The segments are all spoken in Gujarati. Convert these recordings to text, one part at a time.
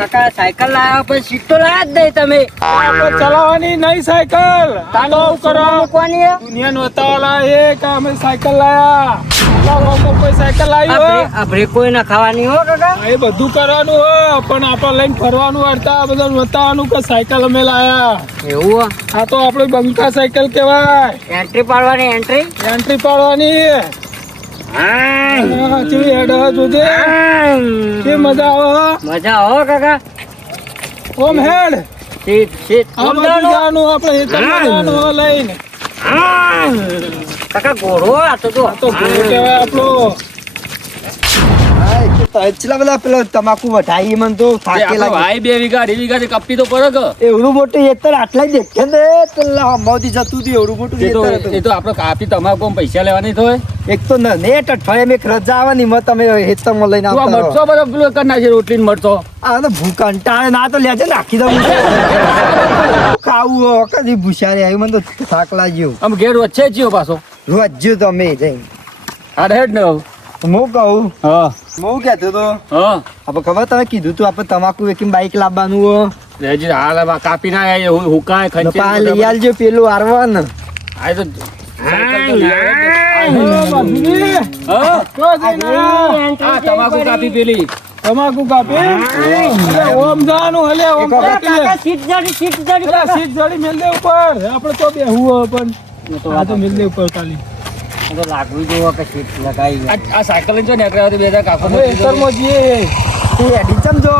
કાકા સાયકલ લાયા પણ સીટ તો લાયા જ નહીં તમે. ચલાવવાની નહીં સાયકલ. તાનો કરો મૂકવાની હે? દુનિયા નોતાવાલા એ કે અમે સાયકલ લાયા. કોઈ સાયકલ લાવી હો. આ બ્રેકો ના ખાવાની હો કાકા. એ બધું કરવાનું હો પણ આપણે લઈને ફરવાનું હડતા બધા બતાવવાનું કે સાયકલ અમે લાયા. એવું આ તો આપણે બંકા સાયકલ કહેવાય. એન્ટ્રી પાડવાની એન્ટ્રી પાડવાની. કેવી હેડ જોજે કે મજા આવે. મજા આવો કાકા. ઓમ હેડ સીટ આ બાજુ જવાનું આપણે હેતરમાં જવાનું લઈને. કાકા ઘોડો આ તો જો. આ તો ઘોડો કહેવાય આપણો. પેલો તમાકુ વઢાઈ મન તો થાકે લાગે. ભાઈ 2 વીઘા 2.5 વીઘા કપી તો પડે કે એવડું મોટું ખેતર આટલા જ દેખે ને પેલા મોદી જતું હતું એવડું મોટું ખેતર હતું. એ તો આપણે કાપી તમાકુ પૈસા લેવાની થોય. એક તો નેટ અઠવાડિયે એક રજા આવવાની માં તમે ખેતરમાં લઈને તું આ આવતા મરચો બધો પેલો કરી નાખે રોટલી ને મરચો. આ તો ભૂખ કંટાળે ના તો લેજે નાખી દઉં ખાવું કદી ભૂસારી આવ્યું મને તો થાક લાગ્યો. આમ ઘેર વચ્ચે જ પાછો રોજ તમે જઈ આ હેડ ને હવે. હું કહું હા હું કહેતો તો હા આપણે ખબર તમે કીધું તું આપણે તમાકુ વેચીને બાઈક લાવવાનું લેજી હાલ હવે કાપી ના આય હુકાય ખંચી લઈ આલજો પેલું આરવા ને આ તો તમાકુ કાપી પેલી તમાકુ કાપી ઓમ જવાનું હલે ઓમ કાપી લે. સીટ જડી પેલા સીટ જડી મેલ દે ઉપર આપણે તો બેહવું હોય પણ આ તો મેલ દે ઉપર ખાલી. તો લાગવું જોવો કે સીટ લગાવી. આ સાયકલ લઈને જો નીકળ્યા તો 2 કાકો હવે ખેતરમાં જઈએ તે એડી સમજો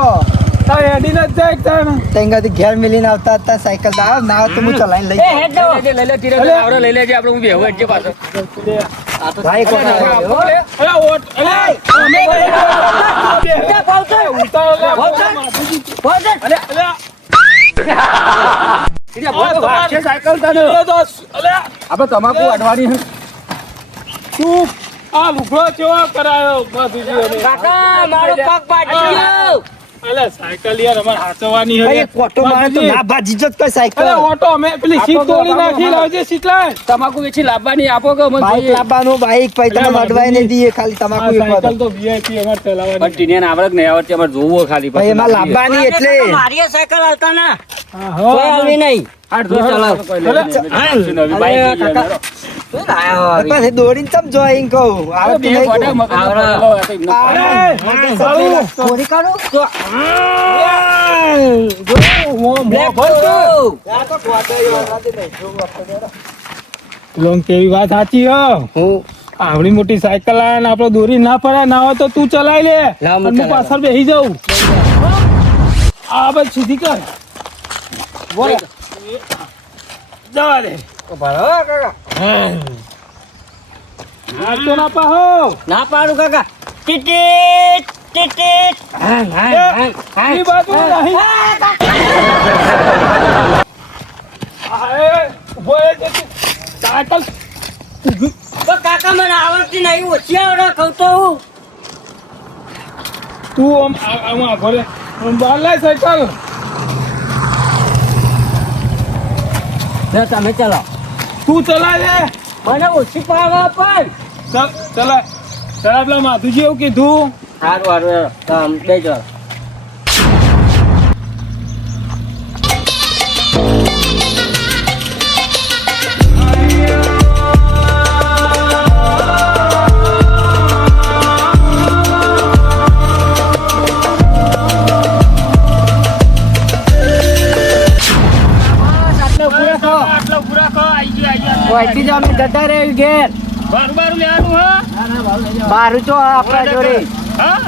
તારે હેડી નથી જાય તારે. તેંગાથી ઘેર મિલીને આવતા હતા સાયકલ ના આવે તો હું ચલાવીને લઈ જાઉં. લઈ લે તીરે આવડે લઈ લેજે આપણે હું બેહું એટલે પાછો ભાઈ કોણ આવે? અરે ઓટ અરે ઉતાર લે અરે સાયકલ તને આપણે તમાકુ અડવાની છે. તું આ લુગડો કેવો કરાયો માધુજી અમે. કાકા મારો પગ પાડી ગયો. અલે સાયકલ યાર અમાર હાચવાની હે. ભાઈ, કોટો મારે તો ના ભાજી જ કઈ સાયકલ અરે ઓટો અમે પેલી સીટ તોડી નાખી લાવજે સીટ લાય. તમાકુ વેચી લાવવાની આપો કે મને બાઈક જોઈએ. લાવવાનું બાઈક પછી તમે અડવાઈ નહીં દઈએ ખાલી આ તમાકુ સાયકલ તો VIP અમાર પણ ચલાવવાની. ટીનિયાને આવડે કે નહીં આવડતી અમારે જોવો ખાલી ભાઈ એમાં લાવવાની એટલે મારી સાયકલ હાલતા ના હા કોઈ હા આવી નહીં. ચલાવ નવી બાઈક કાકા. શું લાયો આવી? પછી દોડીને ચમ જોઈ કહું આવે તો નહીં કહું. ચોરી કરું તો બ્લેક લોન કેવી વાત સાચી હો. આવડી મોટી સાયકલ લાયા ને આપડે દોરી ના ફરાય ના હોય તો તું ચલાવી લે ના, હું અને હું પાછળ બેસી જાઉં. આ બસ સીધી કર બોલો જવા દે. હાલતો ના પાહો. ના પાડું કાકા. ટીટીટ ટીટીટ. ઈ બાજુ નહીં. આ એ ઉભો રહે છે. સાયકલ ઊભી. તો કાકા મને આવડતી નહીં ઓછી આવડે કહું તો હું. તું આમ આઘો રે. આમ બહાર લાય સાયકલ. લે તમે ચલાવો. તું ચલાય લે. મને ઓછી પાડવા પણ. ચલાય પેલા માધુજી એવું કીધું. સારું સારું તમે બેજો. આટલો પૂરા ખો આઈ ગયા. વાઈટી જામે ગટા રે ઘેર. બારું બારું લેવાનું હા. બારું તો આપણા જોડે. હા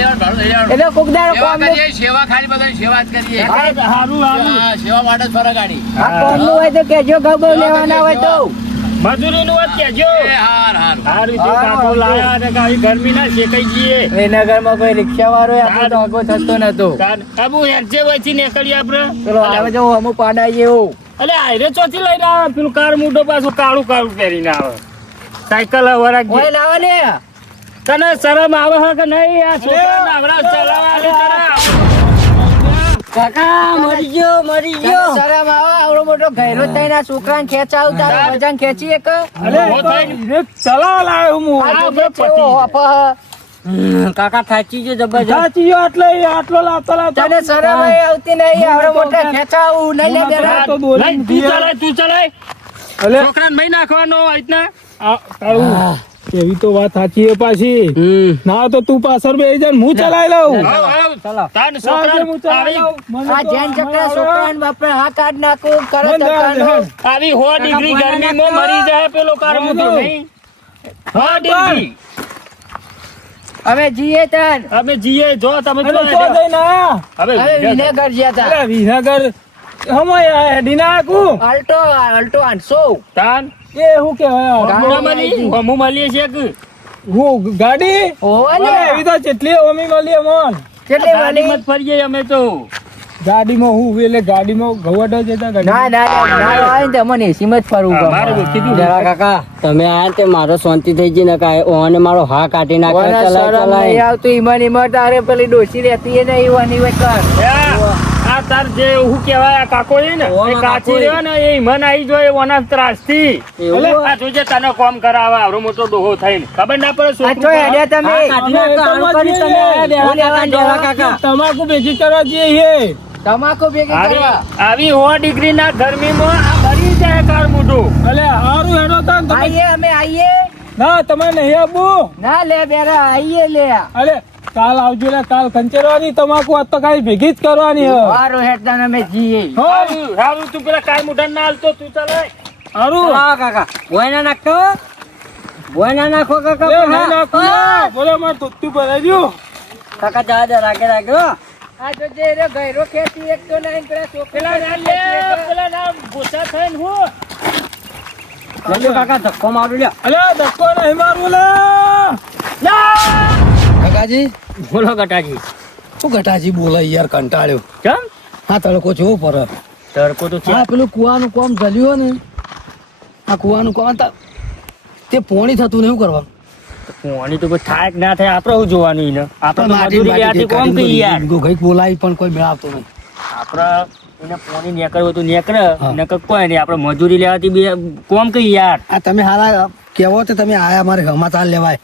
યાર એટલે કોક દાડો કોમ સેવા ખાલી બધાની સેવા જ કરીએ. હારું હારું. સેવા માટે જ ફરક આડી. આ કોમનું હોય તો કેજો ગબો લેવાના હોય તો. મજૂરીનું વાત કહેજો. હાર હારું જે કાકો લાયા ને કાઈ ગરમી ના શેકાઈ જઈએ. એ નગરમાં કોઈ રિક્ષા વાળો આપણો તો આગો થતો નતો. આબુ હેરજે વચ્ચે નીકળી આપણે. પેલો હવે જો હમુ પાડાઈ એવું. અલે આયરે ચોથી લઈને આવે પેલું કાર મૂડો પાછું કાળું કાળું પહેરીને આવે. સાયકલ વરાગ ઓય લાવો ને. તને શરમ આવે છે કે નહીં? આ છોકરા નાવડા ચલાવવા દે તને. કાકા મરી ગયો શરમ આવે આવડો મોટો ઘેરો થઈને છોકરાને ખેંચાવ તારો વજન ખેંચી એક અલે ચલાવવા લાવ્યો હું. આ તો કેવો હોપ હ. કાકા થાચી ગયો જબરજસ્ત. સાચી ગયો એટલે આટલો લાવતા લાવતા તને શરમ ય આવતી નહીં આવડો મોટા ખેંચાવું નહીં લે બેરા. તો બોલી તું ચલાય તું ચલાય અલે છોકરાને ભાઈ નાખવાનો આ રીતના આ તારું એવી તો વાત સાચી છે પાછી ના તો તું પાછળ બેસી જા ને હું ચલાવી લઉં આવ, આવ. ચલાવ. તાન સાચે હું છોકરાને ચલાવી આવી લઉં. મને આ તો જેન ચકરા અમારો- છોકરાને બાપરે હા કાઢ નાખું કરે બંધ આ ચકરાનું. જહાજ. આવી 100 ડિગ્રી ગરમીમાં મરી જાય પેલો કારમુતો નહીં 100 ડિગ્રી અમે જીએ તાન અમે જીએ જો તમે અરે તો તો જઈને આયા. હવે હવે વિનેગર જ્યાં તા અરે વિસનગર હમણાં હેડી ના આખું. અલ્ટો 800 તાન એ શું કહેવાય ગાડી. હમુ મળીએ છે કે હું ગાડી ઓવે ને. અરે એવી તો જેટલી ઓમી મળી અમોન કેટલી વાલી? ગાડીમાં જ ફરીએ અમે તો ગાડીમાં હું એટલે ગાડીમાં ઘવાડો જતા ના ગાડી ના ના આવે ને તો મને એસીમાં જ ફરવું ગમે. મારે કીધું જરા કાકા તમે આયા તે મારો શાંતિ થઈ ગઈ ને કાંઈ ઓને મારો હા કાઢી નાખે ઓને ચલાય શરમ નહીં ચલાય આવતું ઈમાન ઈમાન તારે પેલી ડોશી રહેતી એ નહીં વાની વચર. આ તાર જે હું કહેવાય આ કાકો છે ને ઓનો એ કાચી કાકો રહ્યો ને એ મન આવી જોઈએ ઓના ત્રાસથી એવું? એટલે આ જોજે તને કોમ કરાવે આવડો મોટો ડોહો થઈને ખબર ના પડે આ છોકરું તો હેડ્યા તમે હા, કાઢી નાખો, આનું કરી તમે આયા બેવા કાકા ને બેવા કાકા તમાકુ ભેગી કરવા જઈએ તમાકુ ભેગી કરવા. આવી 100 ડિગ્રી ના ગરમીમાં આ મરી જાય કાર મોટું અલે હારું હેડો તાન તમે આઈએ અમે આઈએ. ના તમે નહીં આવું ના લે બેરા આઈએ લે. અરે કાલ આવજો લે કાલ કંચરવાની તમાકુ આજ તો કાંઈ ભેગી જ કરવાની હે હારું હેડતા અમે જીએ. હારું તું પેલા કાય મોઢા ના હાલતો તું ચલાય હારું હા કાકા બોય ના નાખો બોય ના નાખો કાકા એ નહીં નાખું ને. બોલે માર ધોતું ભરાઈ ગયું. કાકા જા જા રાખે રાખે હો. આ જો જે રે ગયરો ખેતી એક તો નહીં પેલા છોકરા પેલા ના લે પેલા ના ગોસા થઈને હું લેજો કાકા ધક્કો મારું લ્યો અલે ધક્કો નહીં મારવું લે કાકાજી બોલો ગટાજી શું ગટાજી બોલે યાર કંટાળ્યો કેમ હા તડકો જેવો પર તડકો તો હા પેલું કુવાનું કામ ચાલ્યું હોય ને આ કુવાનું કામ તે પોણી થતું ને એવું કરવાનું પાણી તો કોઈ થાય કે ના થાય આપણે શું જોવાનું એને આપણે તો મજૂરી લેવાથી કોમ કઈ યાર ગઈ બોલાવી પણ કોઈ મેળવતો નહીં આપણે એને પાણી નીકળવું તો નીકળે હા. નકર કોઈ નહીં આપણે મજૂરી લેવાથી બે કોમ કઈ યાર આ તમે હારા કેવો તે તમે આયા મારે સમાચાર લેવાય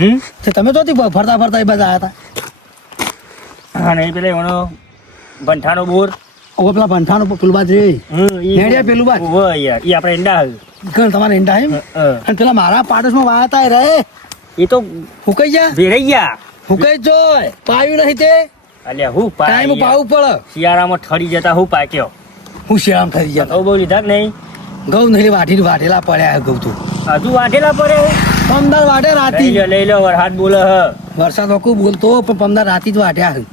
હમ તે તમે તો ફરતા ફરતા એ બધા આયા હતા હા નહીં પેલા એનો બંઠાનો બોર ઓ પેલા પંઠાનો પુલબાજ રે નેડિયા પેલું બાજ હોય યાર એ આપણે ઈંડા કણ તમારે ઈંડા એમ અને પેલા મારા પાડોશમાં વાયા તા રે એ તો હુકાઈ જા ભેરાઈ ગયા હુકાઈ જોય પાયું નહીં તે અલ્યા હું ટાઈમ પાય પાવું પડે શિયાળામાં ઠરી જતા હું પાક્યો હું શિયાળામાં થઈ ગયા ઘઉં બહુ લીધા કે નહીં ઘઉં નહીં વાઢેલા પડ્યા ઘઉં તો હજુ વાઢેલા પડે પમદાર વાઢે રાતી લઈ લો વરસાદ બોલે હ વરસાદ વકુ બોલતો પણ પમદાર રાતી જ વાઢ્યા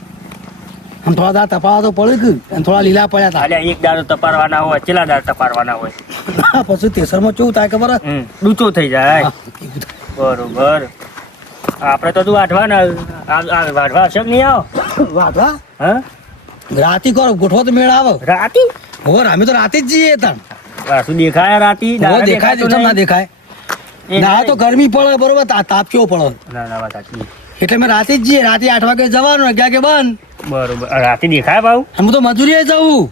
આમ થોડા દાળ તપાવા તો પડે કે અને થોડા લીલા પડ્યા અલ્યા એક દાડો તપારવાના હોય ચેલા દાડ તપારવાના હોય હતા પછી તેસરમાં કેવું થાય ખબર હે? ડૂચો થઈ જાય હા, એવું થાય. બરોબર આપણે તો તું વાઢવાના વાઢવા હશે કે નહીં આવો વાઢવા હા રાતી કરો ગોઠવો તો મેળ આવે રાતી હોર અમે તો રાતે જ જઈએ તાણ શું દેખાય રાતી હોર દેખાય તો ના દેખાય ના તો ગરમી પડે બરોબર તાપ કેવો પડે ના ના વાત સાચી એટલે અમે રાતે જ જઈએ રાતે 8 વાગે જવાનું 11 કે બંધ બરોબર રાતી દેખાય બાબુ અમે તો મજૂરીએ જવું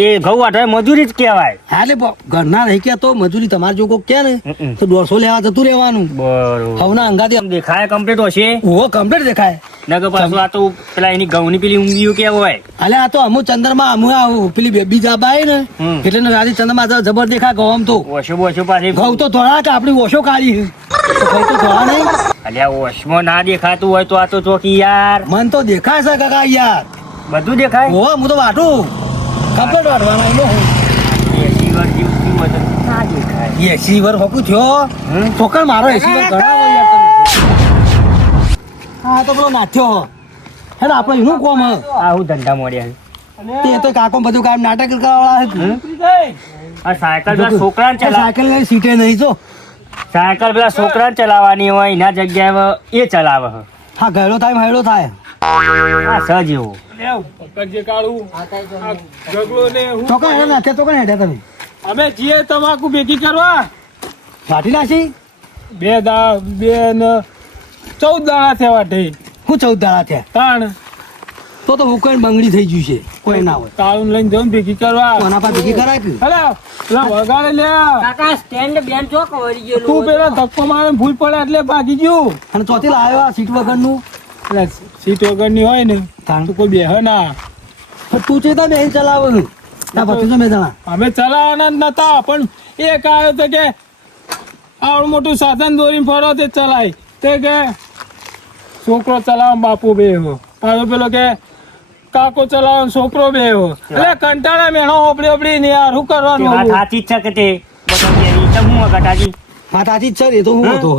એ ઘઉં વાઢવા મજૂરી જ કહેવાય હા એટલે ઘરના નહીં કે તો મજૂરી તમારે જો કોઈ કે ને હમ. તો 150 લેવા જતું રહેવાનું બરોબર હવના અંગાથી આમ દેખાય કમ્પ્લીટ હશે ઓહો કમ્પ્લીટ દેખાય નકર પાછું આ તો પેલા એની ઘઉંની પેલી ઊંઘીયું કેવું હોય અલે આ તો અમુ ચંદ્રમાં અમુ આવું પેલી બેબી જાબા આવી ને હમ. એટલે ને રાતે ચંદ્રમાં જબર દેખાય ગમ તો ઓછું ઓછું પાછી ઘઉં તો ધોળા કે આપણી ઓછો કાઢી તો ઘઉં તો ધોળા નહીં અલ્યા ઓછમાં ના દેખાતું હોય તો આ તો ચોકી યાર મન તો દેખાય છે કાકા યાર બધું દેખાય ઓહો હું તો વાટું કમ્પ્લીટ વાટવાના એનો હું એસી વાર જેવું થયું હોય તો ના દેખાય 80 વર હોકું થયો હમ? ચોકડ મારો 80 વર ગણાવો યાર તમે હા તો પેલો નાથ્યો હેડ આપણે એનું કોમ હ આવું ધંધા મળ્યા તે તો કાકો બધું કામ નાટક કરવાવાળા છે ઉતરી જાય. આ સાયકલ પેલા છોકરાને ચલા સાયકલ લઈને સીટે નહીં જો સાયકલ પેલા છોકરાને ચલાવવાની હોય એના જગ્યાએ એ ચલાવે છે. હા ગયડો થાય મહેડો થાય આ સજ એવું લેવ, પકડજે કાળું. આ ઝઘડો ને હું ચોકડ હેડે નાથે ચોકડ હેડે તમે અમે જઈએ તમાકુ ભેગી કરવા વાટી નાખી બે ને 14 દાડા થયા વાટે હું 14 દાડા થયા તાણ તો તો હુકન બંગડી થઈ ગયું છે કોઈ ના હોય કાળું લઈને જવું ભેગી કરવા કોના પાસે ભેગી કરાય કે અલે પેલા વગાડે લે કાકા સ્ટેન્ડ બેન ચોક વળી ગયેલું તું પેલા ધક્કો મારે ભૂલ પડે એટલે ભાગી ગયું અને ચોથી લાવ્યો આ સીટ વગરનું એટલે સીટ વગરની હોય ને તો કોઈ બેહ ના પણ તું ચેતા બેન ચલાવે ના ભત્રીજો મેં જણા અમે ચલાવવાના જ નતા પણ એક આવ્યો તો કે આવડું મોટું સાધન દોરીને ફરો તે ચલાય તે કે છોકરો ચલાવ બાપુ બે હો પાછો પેલો કે કાકો ચલાવ છોકરો બે હો એટલે કંટાળા મેણો ઓપડી ને યાર શું કરવાનું વાત હવે? સાચી જ છે કે તે બગાડી ચમ હું કટાજી માતાજી જ છે ને, એ તો હું હતો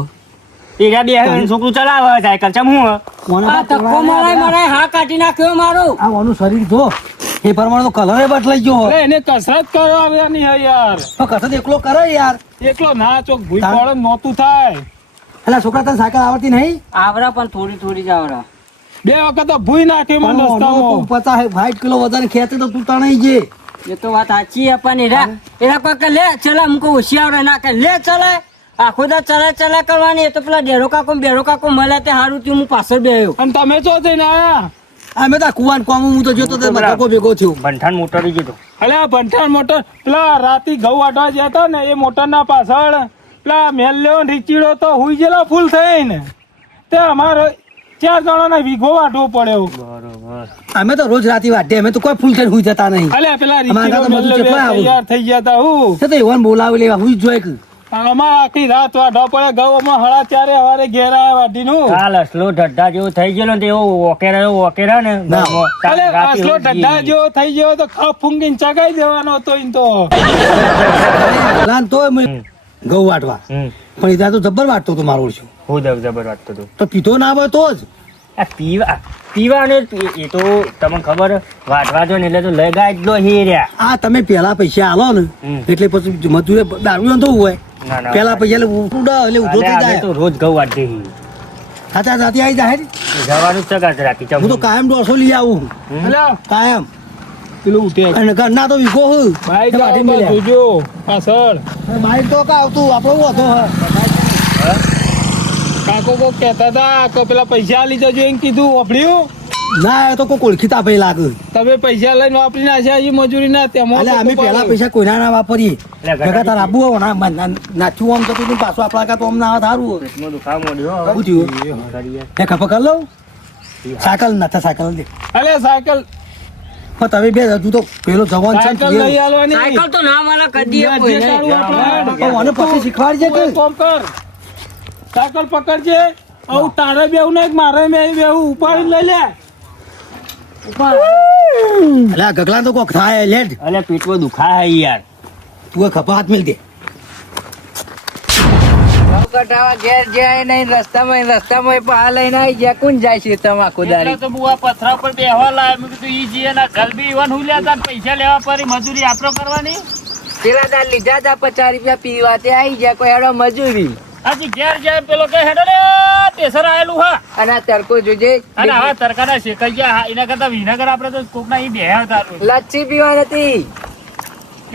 એરા બે છોકરું ચલાવે સાયકલ ચમ હું કોને આ ધક્કો મરાય હા કાઢી નાખ્યો મારું આ ઓનું શરીર જો એ પ્રમાણે તો કલર બદલાઈ ગયો અરે એને કસરત કરવાની હે યાર તો કસરત એકલો કરે યાર એકલો ના ચોક ભૂઈ પડે નોતું થાય એટલે છોકરા તને સાયકલ આવડતી નહીં આવરા પણ થોડી જ આવરા બે વખત તો ભૂઈ નાખી મને તું રસ્તામાં 50 કિલો વજન ખેંચે તો તું તણાઈ જે એ તો વાત સાચી છે પણ એરા કોઈ કે લે ચલા મુકો હોશિયાર ના કે લે ચલાય આખો દા ચલા કરવાની એ તો પેલા ડેરો કાકો મળે તે હારું થયું હું પાછળ બેહ્યો અને તમે ચો થઈને આયા અમે તો કુવાન કોમ હું તો જોતો તો ધક્કો ભેગો થયો બંઠાણ મોટર ગયો અલે આ ભંઠાણ મોટર પેલા રાતી ઘઉં વાટવા ગયા હતા ને એ મોટર ના પાછળ પેલા મેલ્યો ને રીચીડો તો હુઈ ગયેલા ફૂલ થઈને તે અમારો 4 જણાને વીઘો વાટવો પડ્યો બરોબર અમે તો રોજ રાતી વાટે અમે તો કોઈ ફૂલ થઈને હુઈ જતા નહીં અલે પેલા અમારા રીચીડો તો બધું મેલ્યો બે ચેપલા આવું. તૈયાર થઈ ગયા હતા હું છે તો એવન બોલાવી લેવા હુઈ જ જોઈ કે અમારે આખી રાત વાટવા પડે ઘઉંમાં 4:30 સવારે ઘેર આવ્યા વાટીનું કાલ અસલો ઢડ્ડા જેવો થઈ ગયેલો ને તે એવો ઓકેરા ને ના. કાલ અલે રાતે આસલો એવું ઢડ્ડા જ જેવો થઈ ગયો તો ખપ ફૂંગીને ચગાઈ દેવાનો હતો ઈન તો પ્લાન તો ઘઉં વાટવા હમ પણ એ ત્યાં તો જબ્બર વાટતો હતો મારો ઓળખ્યો હું જબર વાટતો હતો તો પીધો ના હોય તો જ આ પીવાનો એ તો તમને ખબર વાટવા જો ને એટલે તો લગાય જ લો હી રહ્યા આ તમે પેલા પૈસા આલો ને હમ. એટલે પછી મજૂરે દારૂ તો હોય ના ના પેલા પૈસા એટલે ઉડા એટલે ઉધો થઈ અમે જાય તો રોજ ઘઉં વાટે હી સાચા જાતી આવી જાય ને. જવાનું જ ચગાત રાતી હું તો કાયમ 150 લઈ આવું અલે કાયમ પેલું ઉઠે અને ઘરના તો વીઘો હું બાઈક વાટી આવતા મેલ્યા. જોજો પાછળ બાઈક તો કા આવતું આપણો વધો કાકો કોક કહેતા હતા કે પેલા પૈસા આલી જજો એમ કીધું વાપર્યું ના એ તો કોઈ ઓળખીતા ભાઈ લાગે તમે પૈસા લઈને વાપરી નાખ્યા છે મજૂરી ના તેમાં એટલે અમે પેલા પૈસા કોઈના ના વાપરીએ ભેગા તાર આબુ હોય ના નાચ્યું આમ થતું હતું, પાછું આપણા કા તો આમ ના સારું હોય. પેટમાં દુખાવો મોડ્યો શું થયું એ ખબર કરી લઉં સાયકલ નથી સાયકલ દે અલે સાયકલ પણ તમે બે હજુ તો પેલો જવાન છે સાયકલ લઈ આલવાની સાયકલ તો ના મળે કદી જે કાઢવું આપણે પણ મને પછી શીખવાડજે કે કોઈ કામ કર સાયકલ પકડજે આવું તારે બેવું નહીં મારે મેં બેવું ઉપાડી લઈ લે એટલે આ ગગલા તો કોક થાય લેટ અલે પેટમાં દુખાય યાર તું ખભા હાથ મેલ દે કટાવા ઘેર જાય નહીં રસ્તામાં પા લઈને આવી ગયા કોણ જાય છે તમાકુ દારી તો બુઆ પથરા પર બેહવા લાય મેં કીધું ઈ જીએ ના જલ્દી ઈવન હુલ્યા તા પૈસા લેવા પરી મજૂરી આપરો કરવાની પેલા દાર લીધા હતા 50 રૂપિયા પીવા તે આવી ગયા કોઈ હેડો મજૂરી આજી ઘેર જાય પેલો કે હેડો રે ટેસર આયેલું હા અને આ તડકો જોજે અને હવે તરકાના શેકાઈ ગયા હા, એના કરતા વિનેગર આપણે તો કોકના ઈ બેહ્યા હતા લચ્છી પીવા નથી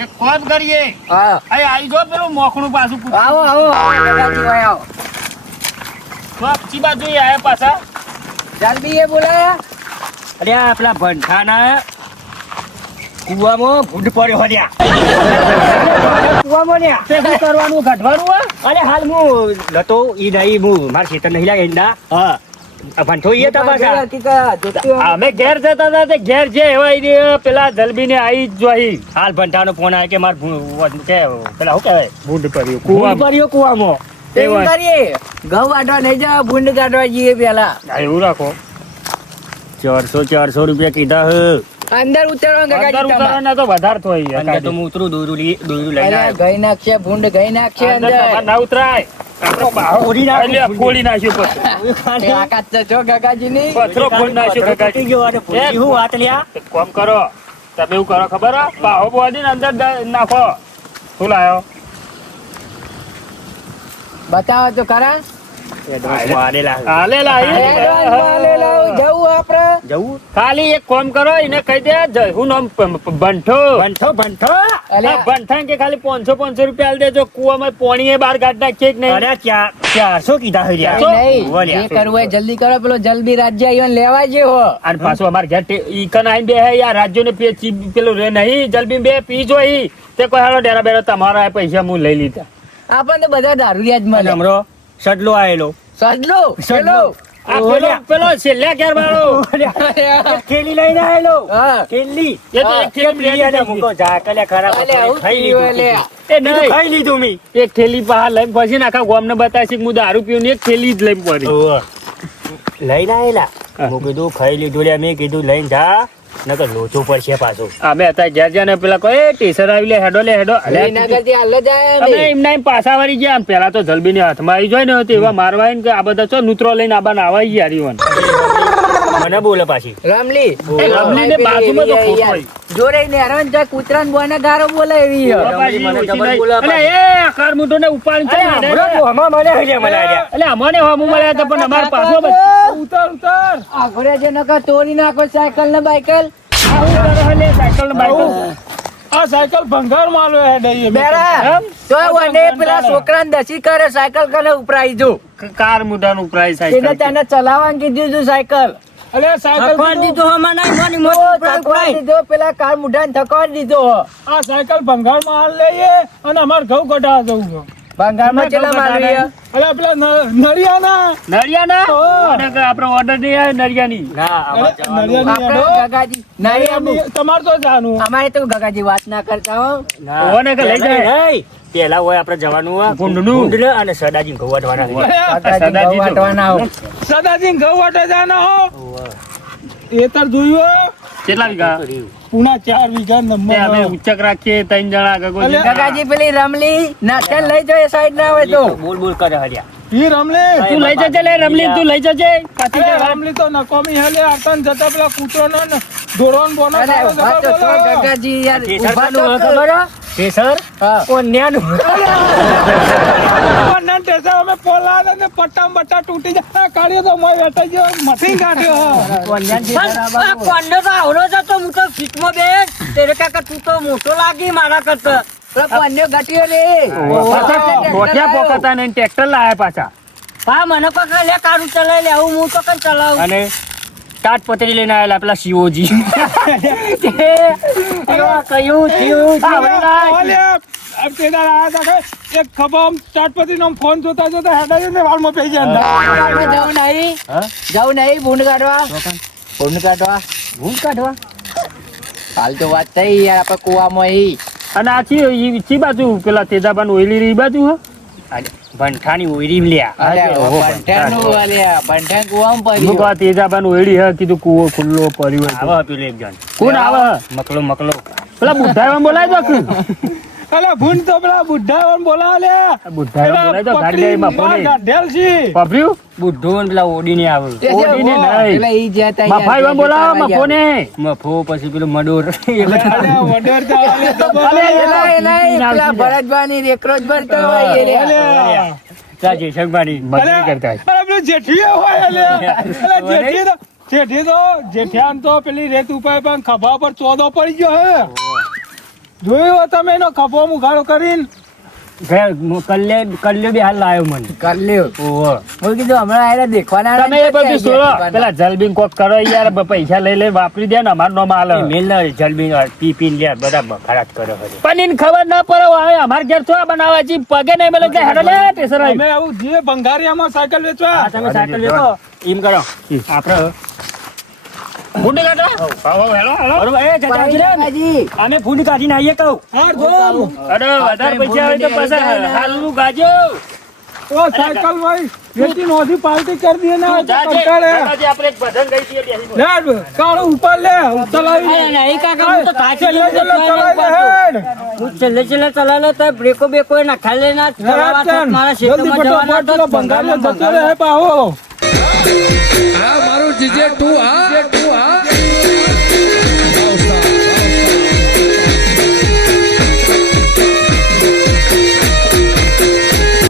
એક કોમ કરીએ હા અહીં આવી જો પેલું મોખણું પાછું આવો કાકાજી ભાઈ આવો વાપસી બાજુ આયા પાછા જલ્દી એ બોલાયા અરે આ પેલા ભંઠાના કુવામાં ભૂંડ પડ્યો હર્યા કુવામાં ને તે શું કરવાનું કાઢવાનું હે? અરે હાલ હું લતો ઈ નહીં હું મારા ખેતર નહીં લાગે ઈંડા હા આ ભંઠો ઈ હતા પાછા અમે ઘેર જતા હતા તે ઘેર જે એવા પેલા જલબી ને આવી જ જોઈ હાલ ભંઠાનો ફોન આવ્યો કે માર કે પેલા શું કહેવાય ભૂંડ પડ્યું કુવામાં તેમ કરીએ ઘઉં વાટવા નહીં જાવ ભૂંડ કાઢવા જઈએ પેલા હા, એવું રાખો 400 રૂપિયા કીધા હે અંદર ઉતરવા કાકાજી તમારે. તો વધારે તો અંદર તો હું ઉતરું દોરું લઈને અરે આવ્યો ગઈ નાખશે ભૂંડ ગઈ નાખશે અંદર અંદર તમારે ના ઉતરાય ફોડી નાખ્યો તાકાત તો છો કાકાજીની. પથરો ફોડી નાખ્યો હું વાત લ્યા એક કામ કરો તમે એવું કરો ખબર હે બાહો બોધી ને અંદર નાખો શું લાયો બતાવો તો ખરા આલેલા એડવાન્સમાં આલેલા જવું આપણે જવું ખાલી એક કામ કરો એને કહી દે હું નામ બંઠો બંઠો અલ્યા, બંઠા કે ખાલી 500 રૂપિયા આલ દેજો કુવામાં પાણી એ બહાર કાઢ નાખીએ કે નહીં અરે 400 કીધા હે યાર. નહીં, બોલ્યા. જે કરવું હોય જલ્દી કરો, પેલો જલ્દી રાજ્ય આવ્યો ને લેવા જેવો. અને પાછું અમાર ઘેર ઈકન આઈને બે હે યાર રાજ્યો ને પેલું રે નહીં જલબી બે પી જોઈ તે કોઈ હાલો ડેરા બેરા તમારા આ પૈસા હું લઈ લીધા આપણને તો બધા દારૂડિયા જ મળે. હમરો સડલો આયેલો સડલો, પેલો. આ પેલો છેલ્લા ઘેર વાળો થેલી લઈને આયેલો હા. થેલી એ તો એક થેલી બિરિયાની મૂકો ઝાકલે ખરાબ અલ્યા, આવું ખાઈ થયું લીધું અલ્યા. એ નહીં ખાઈ લીધું મી એક થેલી બહાર લઈને પછી આખા ગામને બતાવશે કે હું દારૂ પીવું ને એક થેલી જ લઈને પડી લઈને આયેલા હા. હું કીધું ખાઈ લીધું લે મેં કીધું લઈને જા નકર લોચો પડશે પાછું અમે અત્યારે ઘેર જ્યાં પેલા કોઈ ટીસર આવી લે હેડો એના કરતી હાલ જ આયા અમે ને. એમના એમ પાછા વાળી ગયા આમ પેલા તો જલબી ની હાથમાં આવી જાય ને તો એવા મારવા ને કે આ બધા ચો નૂતરો લઈને આબાને આવાઈ ગયા રીવન મને બોલે પાછી રમલી. એ રમલીને બાજુમાં તો ખોટો હોય. જોરે ને હેરાન જાય કૂતરાને બોને ગારો બોલે એવી છે. રમલી મને જબર બોલે અલે એ આકાર મુઢો ને ઉપાડ છે હમણાં મને હજે મને આલ્યા. એટલે અમને હમું મળ્યા હતા પણ અમાર પાછો ઉતાર આ ઘોડે જે નકર તોડી નાખો સાયકલ ને બાયકલ. સાયકલ ને બાઈક આ સાયકલ ભંગાર માલો હે દઈએ બેરા તો વને પેલા છોકરાને દસી કરે સાયકલ કને ઉપરાઈ જો. કાર મુઢાનું પ્રાઇસ એને તને ચલાવવાનું કીધું તું સાયકલ. અલે સાયકલ થકવાડી દીધો હમણાં નહીં, મોની ઓ, મોટી થકવાડી ઉપરાય. દીધો, પેલા કાર મુઢાને થકવાડી દીધો. આ સાયકલ ભંગાર માલ લઈએ અને અમાર ઘઉં કઢાવા જવું છે. બંગાળમાં ચેલા મારવી છે? અલે પેલા નળિયાના નરિયાના ઓ. આપડે ઓર્ડર નહીં આવે નરિયાની ના આમાં જવાનું. નળિયાની આપણે ગગાજી નહીં આબુ. તમારે તો જાનું અમારે તો ગગાજી વાત ના કરતા હો. ના. ઓને કે લઈ જાય. નહીં. પેલા હોય આપણે જવાનું હોય ગુંડનું. ગુંડને અને સદાજી ઘઉં વાટવાના હોય. ગગાજી સદાજી બહુ તો. વાટવાના હો. સદાજી ઘઉં વાટે જાના હો એ તર જોયું કેટલા વીઘા પુના 4 વીઘા તે નંબર અમે ઉચ્ચક રાખીએ 3 જણા ગગોજી. અલે. ગગાજી પેલી રમલી નાચન લઈ જો એ સાઈડ ના હોય તો. બોલ બોલ કરે હર્યા. ઈ રમલે તું લઈ જજે લે રમલી તું લઈ જજે પાછી અરે જવા. રમલી તો નકોમી હેલે આતન જતા પેલા કૂતરો ને ધોરણ બોનો અરે ઉભા તો છો ગગાજી યાર, ઠેસર ઉભા કાનું હોય તો ખબર છો. હે? ઠેસર? હા. ઓ ન્યાનું. ના ટેસા અમે પોલા ને પટ્ટા બટ્ટા તૂટી જાય કાઢ્યો તો મોય વેટાઈ ગયો મથી કાઢ્યો પણ આ કોંડો તો આવડો જ હતો, હું તો ફીટમાં બેસ. તેરે કાકા તું તો મોટો લાગી મારા કરતા. પેલો પોન્યો ઘટ્યો રે. પાછા ટોટિયા પોકતા ને ટ્રેક્ટર લાયા પાછા હા, મને કોઈ લે કારું ચલાવી લે, આવું હું તો કઈ ચલાવું. અને ટાટ પતરી લઈને આવેલા પેલા શિવજી. એવા કયું થયું ઓલે અબ કેદાર આયા તા કે એક ખબામ ચાટપતિ નો ફોન જોતા જોતા હેડાઈ ને વાળમાં પઈ ગયા આપણે જવું નહીં. જવું નહીં ભૂંડ કાઢવા. ભૂંડ કાઢવા. ભૂલ કાઢવા. હાલ તો વાત થઈ યાર, આપણે કુવામાં ઈ. અને આ ચી બાજુ પેલા તેજાબાન ઓઈલી રી બાજુ હો ભંઠાની ઓયરી લ્યા. અરે બંઠાનું અલ્યા, બંઠાન કુવામાં પડ્યું. મુક આ તેજાબાન ઓઈલી હે કીધું કૂવો ખુલ્લો પડ્યો હતો. આવે પેલું એક જણ. કોણ આવે મકલો મકલો. પેલા બુઢાઈ બોલાય દો અલે ભૂન તો પેલા બુઢ્ઢા બોલાવ લે બુઢાઈ બોલાય દો ગાડી માં ફોને ગાઢેલ છે વાપર્યું બુઢો ને પેલા ઓડીને આવે. એ જે ઓડીને હો, નહીં. પેલા ઈ જ્યાં ત્યાં મફાઈ યાર, બોલાવો જે મફોને મફો પછી પેલું મડોર. અલે વડોર તો અલે જબર. એ નહીં, પેલા ભરતભાઈની રેકરોજ ભરતો હોય એ રે. અલે રાજે શંકભાઈ. મજૂરી કરતા હોય. અરે પેલું જેઠી હોય અલે જેઠી તો જેઠિયાન તો પેલી રેત ઉપર પણ ખભા પર ચોદો પડી ગયો હે જોયું તમે એનો ખભો મુઘાડો કરીને કલ્લે બી હાલ લાયો મને. કલ્યું. ઓહો. હું કીધું હમણાં આયલા દેખવાના તમે એ બધું છોડો પેલા જલબીન કોક કરો યાર પૈસા લઈ લઈ વાપરી દે ને અમાર નો માલ મેલ જલબી પી પી લે બધા ખરાબ કરે હરી. પણ એને ખબર ના પડે હવે અમાર ઘેર છો બનાવવા જી પગે નહીં મળે કે હેડો લે ટેસર આવી અમે આવું જે ભંગારિયામાં સાયકલ વેચવા આ તમે સાયકલ લેતો એમ કરો આપણે બુંડી કાઢો હેલો હેલો બરોબર એ જજાજી રે ગગાજી. અમે ફૂડ કાઢીને આવીએ કહું. હાર જો અરે વધારે પૈસા આવે તો પાછા હાલનું ગાજો ઓ સાયકલ ભાઈ વેચી નોધી પાર્ટી કરી દે ને જાજે કંટાળે આપણે એક ભજન ગઈ છીએ બેસી લે કાળો ઉપર લે ચલાવી નહીં કાકા, હું તો થાકી છેલ્લે ગયો છેલ્લે છું. ચલાવી લે હેડ હું છેલ્લે છેલ્લે ચલાવેલો તો બ્રેકો બેકો ના ખાલે ના ચલાવવા તો મારા જલ્દી ક્ષેત્રમાં જવાના ફટાફટ તો પેલો બંગાળીઓ જતો રહે પાહો આ મારું જીજે તું આ